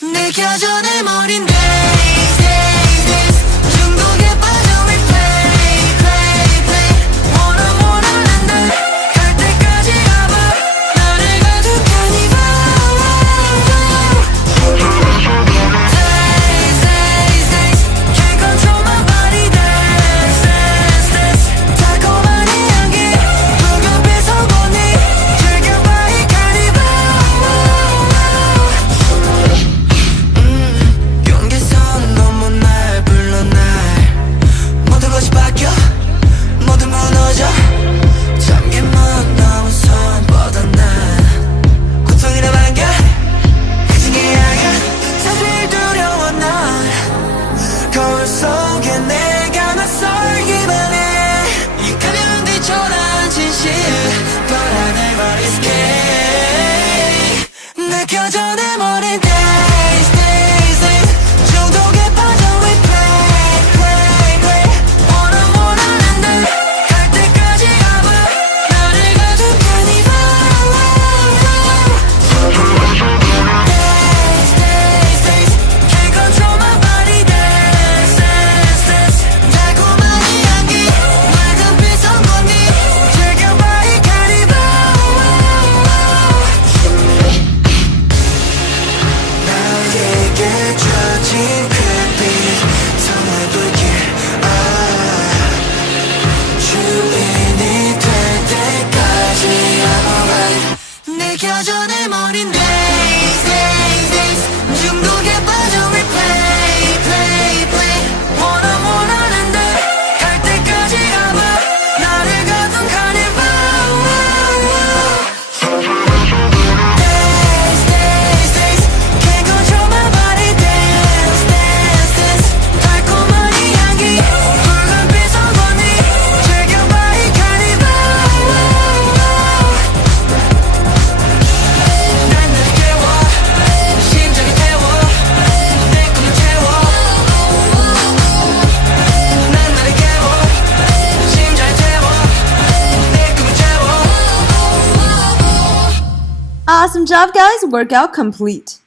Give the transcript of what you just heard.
느껴져 내 머린 days days days 중독에 빠져 we play play play 원하는 갈 때까지 가봐 나를 가득하니 봐 days days days can't control my body dance dance dance 달콤한 이 향기 무겁게 서보니 즐겨봐 이 카니발 경계선 넘어 날 불러 날 모든 것이 바뀌어 모두 무너져 잠긴 문 넘어 손 뻗어난 고통이나 반겨 그중에 약간 사실 두려워 난 거울 속에 내가 낯설기만 해 이 가벼운 뒤처럼 진실 But I never escape 느껴져 내 머리 days days days 중독에 빠져 we play play play 원하는 갈 때까지 가봐 나를 가득하니 봐 days days days can't control my body dance dance dance 달콤한 이 향기 맑은 빛선 건니 즐겨봐 이 카니발 나에게 젖은 그빛 손에 불길 주인이 될 때까지 I'm alright 느껴져 내 머린 days days days 중독에 빠져 we play play play 원하는 갈 때까지 가봐 나를 가득하니 봐 days days days can't control my body dance dance dance 달콤한 이 향기 붉은 빛선 건니 즐겨봐 이 카니발 난 나를 깨워 심장이 태워 내 꿈을 태워 난 나를 깨워 심장이 태워 내 꿈을 태워 Awesome job, guys. Workout complete.